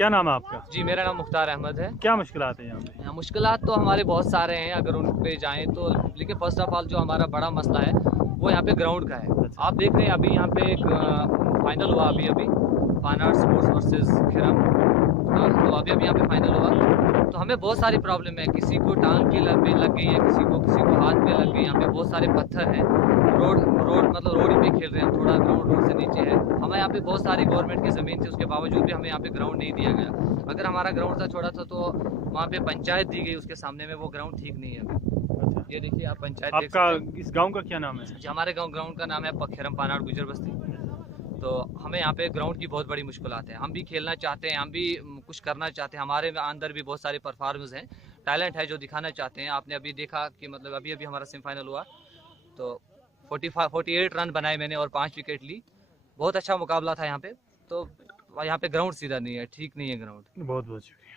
क्या नाम है आपका? जी, मेरा नाम मुख्तार अहमद है। क्या मुश्किलात है यहाँ पे? मुश्किलात तो हमारे बहुत सारे हैं अगर उन पे जाएँ तो, लेकिन फर्स्ट ऑफ ऑल जो हमारा बड़ा मसला है वो यहाँ पे ग्राउंड का है। अच्छा। आप देख रहे हैं अभी यहाँ पे एक फाइनल हुआ अभी पानार स्पोर्ट्स वर्सेस खिरम, तो अभी यहाँ पे फाइनल हुआ। तो हमें बहुत सारी प्रॉब्लम है, किसी को टांग की लग गई है, किसी को हाथ में लग गई। यहाँ पे बहुत सारे पत्थर हैं, रोड मतलब रोड ही पे खेल रहे हैं, थोड़ा ग्राउंड रोड से नीचे है। हमें यहाँ पे बहुत सारी गवर्नमेंट की ज़मीन थी, उसके बावजूद भी हमें यहाँ पे ग्राउंड नहीं दिया गया। अगर हमारा ग्राउंड था छोटा सा तो वहाँ पे पंचायत दी गई, उसके सामने में वो ग्राउंड ठीक नहीं है अभी। अच्छा। ये देखिए आप पंचायत देख आपका सकते हैं। इस गांव का क्या नाम है? जी, हमारे ग्राउंड का नाम है खिरम पानाड़ गुजर बस्ती। तो हमें यहाँ पे ग्राउंड की बहुत बड़ी मुश्किलात है। हम भी खेलना चाहते हैं, हम भी कुछ करना चाहते हैं, हमारे अंदर भी बहुत सारे परफॉर्मेंस हैं, टैलेंट है जो दिखाना चाहते हैं। आपने अभी देखा कि मतलब अभी हमारा सेमीफाइनल हुआ तो 48 रन बनाए मैंने और 5 विकेट ली। बहुत अच्छा मुकाबला था यहाँ पे। तो यहाँ पे ग्राउंड सीधा नहीं है, ठीक नहीं है ग्राउंड। बहुत बहुत शुक्रिया।